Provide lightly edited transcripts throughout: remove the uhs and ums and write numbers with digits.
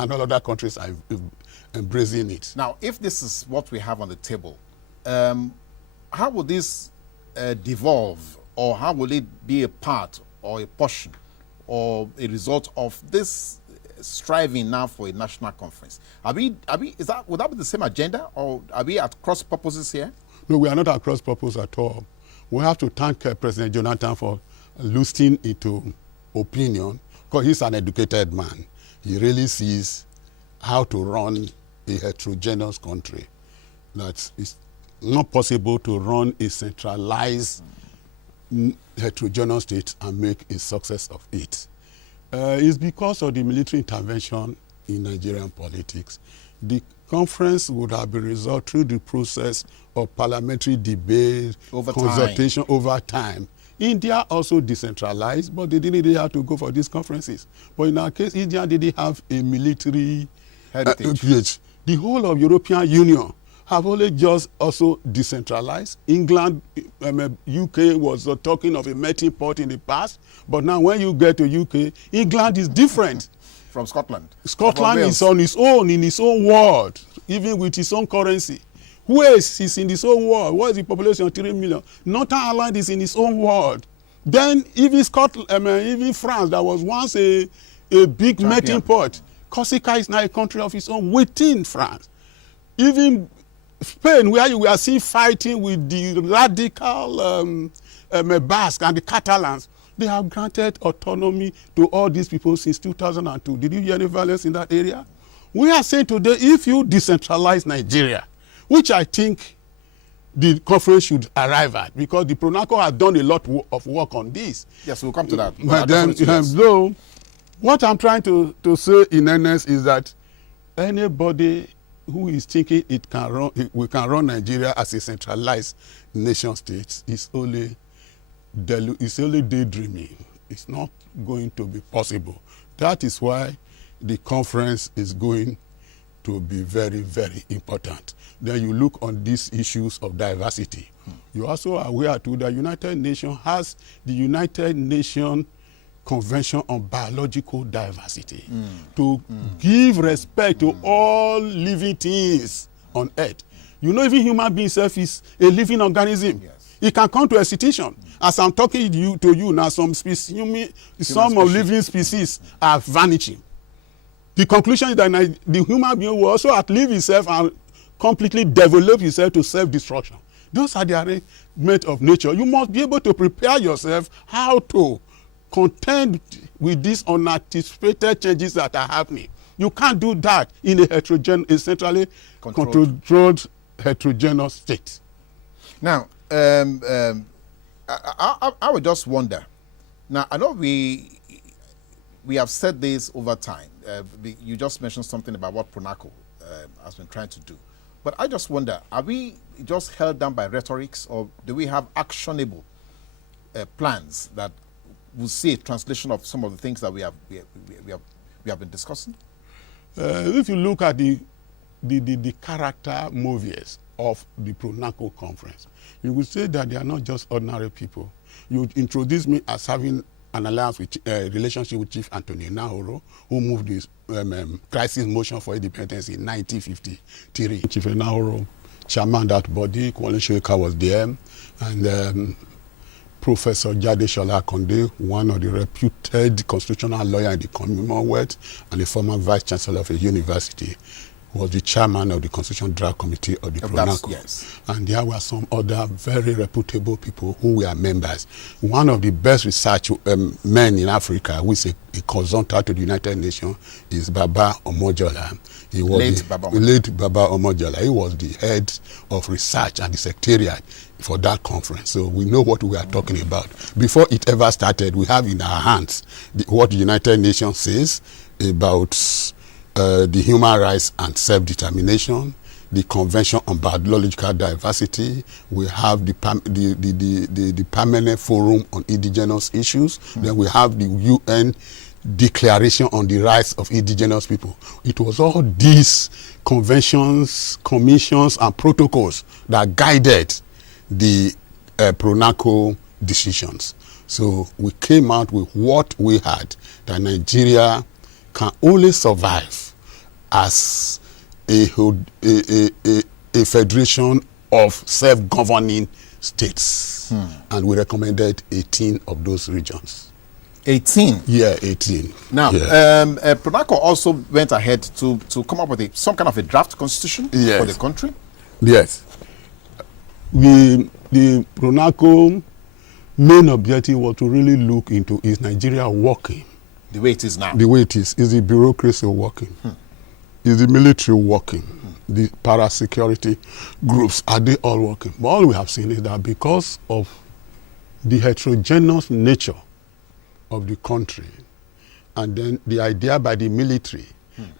and all other countries are embracing it. Now, if this is what we have on the table, how will this devolve, or how will it be a part or a portion or a result of this striving now for a national conference? Would that be the same agenda, or are we at cross purposes here? No, we are not at cross purpose at all. We have to thank President Jonathan for listening into opinion, because he's an educated man. He really sees how to run a heterogeneous country. That it's not possible to run a centralized heterogeneous state and make a success of it. It's because of the military intervention in Nigerian politics. The conference would have been resolved through the process of parliamentary debate, consultation over time. India also decentralized, but they didn't really have to go for these conferences. But in our case, India didn't have a military heritage. The whole of European Union have only just also decentralized. England, UK was talking of a melting pot in the past, but now when you get to UK, England is different. From Scotland. Scotland is on its own, in its own world, even with its own currency. Wales is in its own world. What is the population of 3 million? Northern Ireland is in its own world. Then even Scotland, even France, that was once a big melting pot. Corsica is now a country of its own within France. Even Spain, where you are seeing fighting with the radical Basque and the Catalans, they have granted autonomy to all these people since 2002. Did you hear any violence in that area? We are saying today, if you decentralize Nigeria, which I think the conference should arrive at, because the PRONACO has done a lot of work on this. Yes, we'll come to that. But then, so what I'm trying to say in earnest is that anybody who is thinking we can run Nigeria as a centralized nation state is only daydreaming. It's not going to be possible. That is why the conference is going to be very, very important. Then you look on these issues of diversity. You also are aware too that United Nations has the United Nations Convention on Biological Diversity to give respect to all living things on Earth. You know, even human being itself is a living organism. Yes. It can come to extinction. As I'm talking to you now, some species, some of living species are vanishing. The conclusion is that the human being will also outlive itself and completely develop itself to self-destruction. Those are the arrangements of nature. You must be able to prepare yourself how to contend with these unanticipated changes that are happening. You can't do that in a centrally controlled heterogeneous state. Now, I would just wonder. Now, I know we have said this over time. You just mentioned something about what PRONACO has been trying to do. But I just wonder, are we just held down by rhetorics, or do we have actionable plans that will see a translation of some of the things that we have been discussing? If you look at the character movies of the PRONACO conference, you will say that they are not just ordinary people. You introduce me as having an alliance with relationship with Chief Anthony Nahoro, who moved this crisis motion for independence in 1953. Chief Nahoro, chairman of that body, Kwale Soyinka was there, and Professor Jade Shola Konde, one of the reputed constitutional lawyer in the Commonwealth and the former vice chancellor of a university, was the chairman of the Constitutional Draft Committee of the PRONACO. Yes. And there were some other very reputable people who were members. One of the best research men in Africa, who is a consultant to the United Nations, is Baba Omojola. He was late Baba Omojola. He was the head of research and the secretariat for that conference. So we know what we are talking about. Before it ever started, we have in our hands what the United Nations says about the human rights and self-determination, the Convention on Biological Diversity. We have the Permanent Forum on Indigenous Issues. Then we have the UN Declaration on the Rights of Indigenous People. It was all these conventions, commissions, and protocols that guided the PRONACO decisions. So we came out with what we had, that Nigeria can only survive as a federation of self-governing states. And we recommended 18 of those regions. 18? Yeah, 18. Now, Pronaco also went ahead to come up with some kind of a draft constitution for the country? Yes. The Pronaco main objective was to really look into, is Nigeria working? The way it is now? The way it is. Is the bureaucracy working? Is the military working? The para-security groups, are they all working? But all we have seen is that because of the heterogeneous nature of the country, and then the idea by the military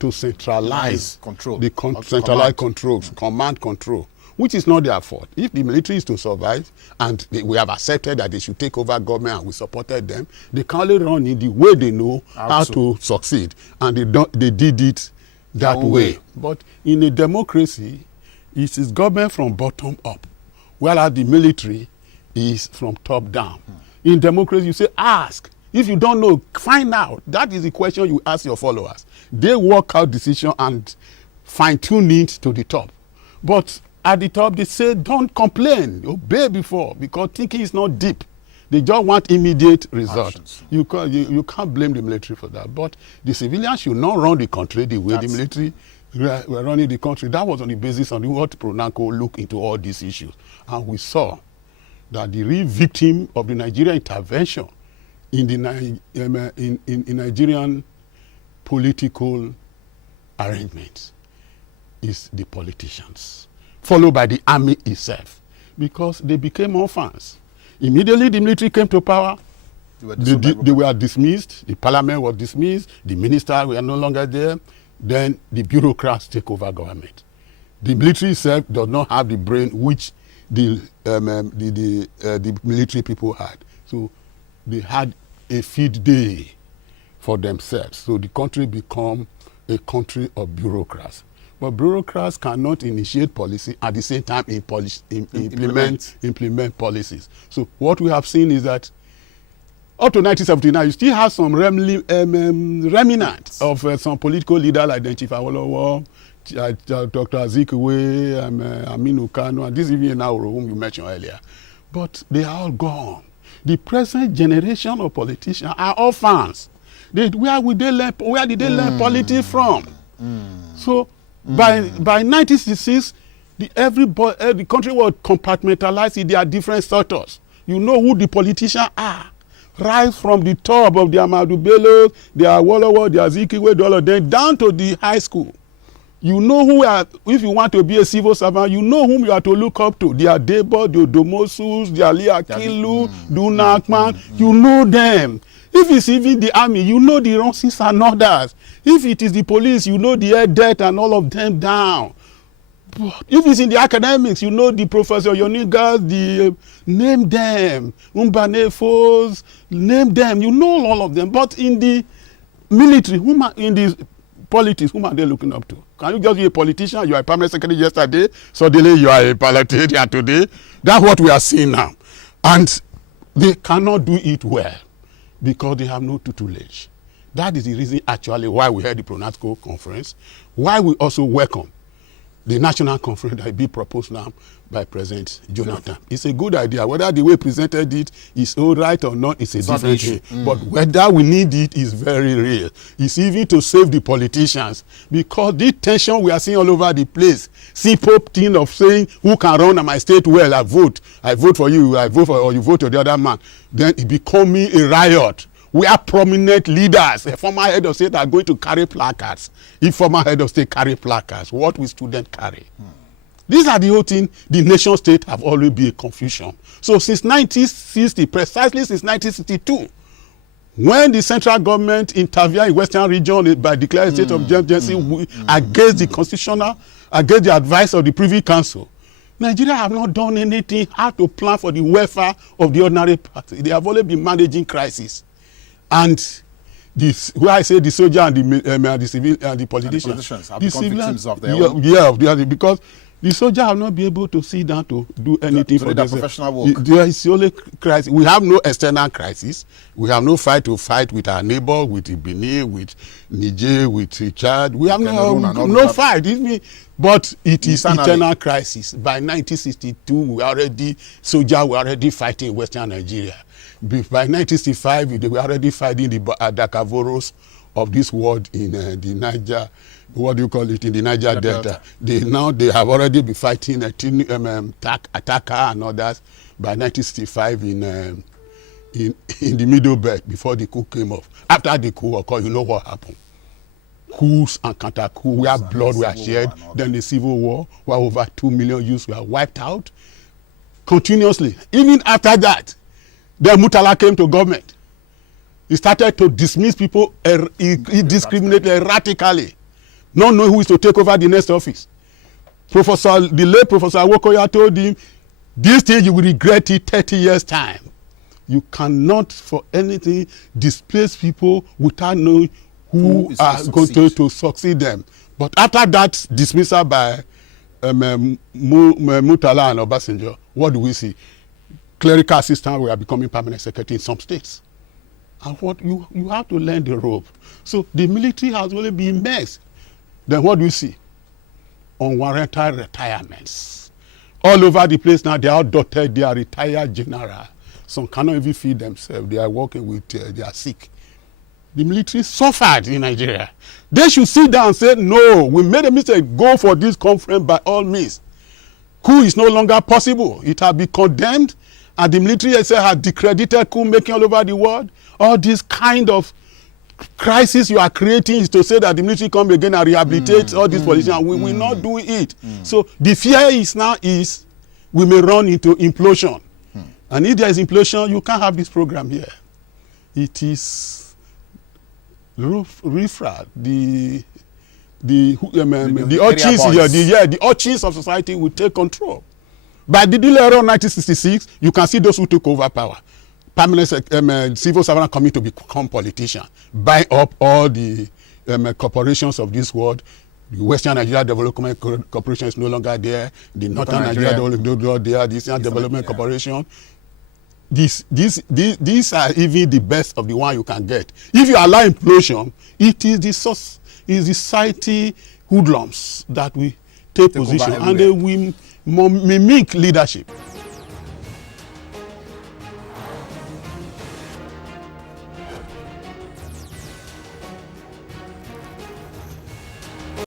to centralize control, centralized controls, command control, which is not their fault. If the military is to survive, and we have accepted that they should take over government and we supported them, they can only run in the way they know how to succeed, and they did it that way. But in a democracy, it is government from bottom up, whereas the military is from top down. In democracy, you say, ask. If you don't know, find out. That is the question you ask your followers. They work out decision and fine-tune it to the top. But at the top, they say, don't complain. Obey before, because thinking is not deep. They just want immediate results. You can't blame the military for that. But the civilians should not run the country the way the military were running the country. That was on the basis of what Pronaco looked into all these issues. And we saw that the real victim of the Nigerian intervention in the in Nigerian political arrangements is the politicians, followed by the army itself, because they became orphans. Immediately the military came to power, they were dismissed, the parliament was dismissed, the ministers were no longer there, then the bureaucrats take over government. The military itself does not have the brain which the military people had. So they had a feed day for themselves. So the country become a country of bureaucrats. But bureaucrats cannot initiate policy at the same time implement policies. So what we have seen is that up to 1979, you still have some remnants of some political leaders like Chief Awolowo, Dr. Azikiwe, Aminu Kano, and this even now whom you mentioned earlier. But they are all gone. The present generation of politicians are orphans. Where did they learn politics from? So by 1966, the country was compartmentalized in their different sectors. You know who the politicians are. Right from the top of the Amadou Bello, the Awolowo, the Azikiwe, all of them, down to the high school. You know who if you want to be a civil servant, you know whom you are to look up to. The Adebo, the Odomosus, the Ali Akilu, Dunakman, you know them. If it's even the army, you know the Ronsis and others. If it is the police, you know the Air Debt and all of them down. If it's in the academics, you know the Professor Yonigas, name them. Umbanefos, name them. You know all of them. But in the military, in the politics, whom are they looking up to? Can you just be a politician? You are a permanent secretary yesterday, suddenly you are a politician today. That's what we are seeing now. And they cannot do it well because they have no tutelage. That is the reason actually why we had the Pronaco conference, why we also welcome the national conference that will be proposed now by President Jonathan. It's a good idea. Whether the way he presented it is all right or not, it's a different thing. But whether we need it is very real. It's even to save the politicians, because the tension we are seeing all over the place, simple thing of saying who can run my state well, I vote for you, I vote for, or you vote for the other man, then it becoming a riot. We are prominent leaders. A former head of state are going to carry placards. If former head of state carry placards, what will students carry? These are the whole thing. The nation state have always been a confusion. So since 1960, precisely since 1962, when the central government intervened in Western region by declaring state of emergency against the constitutional, against the advice of the Privy Council, Nigeria have not done anything how to plan for the welfare of the ordinary party. They have only been managing crisis. And this, where I say the soldier and the civil and the politicians have become victims of their own. Yeah, because The soldier have not been able to sit down to do anything for their professional work. There is the only crisis. We have no external crisis. We have no fight to fight with our neighbor, with Benin, with Niger, with Chad. We have no fight. But it is internal crisis. By 1962, soldiers were already fighting in Western Nigeria. By 1965, they were already fighting the Adakavoros of this world in the Niger. What do you call it, in the Niger Delta? They have already been fighting Attacker and others by 1965 in the Middle Belt before the coup came off. After the coup occurred, you know what happened? Coups and counter-coups, where blood were shed, then the Civil War, where over 2 million youths were wiped out continuously. Even after that, then Murtala came to government. He started to dismiss people indiscriminately, erratically, not knowing who is to take over the next office. The late Professor Awokoya told him, this thing you will regret it 30 years' time. You cannot for anything displace people without knowing who are going to succeed them. But after that dismissal by Murtala and Obasanjo, what do we see? Clerical assistants were becoming permanent secretary in some states. And what you have to learn the rope. So the military has only been messed. Then what do we see? Unwarranted retirements. All over the place now, they are dotted, they are retired general. Some cannot even feed themselves. They are working with, they are sick. The military suffered in Nigeria. They should sit down and say, no, we made a mistake. Go for this conference by all means. Coup is no longer possible. It has been condemned, and the military itself has discredited coup making all over the world. All this kind of crisis you are creating is to say that the military come again and rehabilitate all these politicians. We will not do it. So the fear is we may run into implosion. And if there is implosion, you can't have this program here. It is refra, the urchins here, the urchins of society will take control. By the deal era of 1966, you can see those who took over power. Permanent civil servants coming to become politicians, buy up all the corporations of this world. The Western Nigeria Development Corporation is no longer there. The Northern Nigeria Development there. The Eastern Development Corporation. These are even the best of the one you can get. If you allow implosion, it is the society hoodlums that will take position, and they will mimic leadership.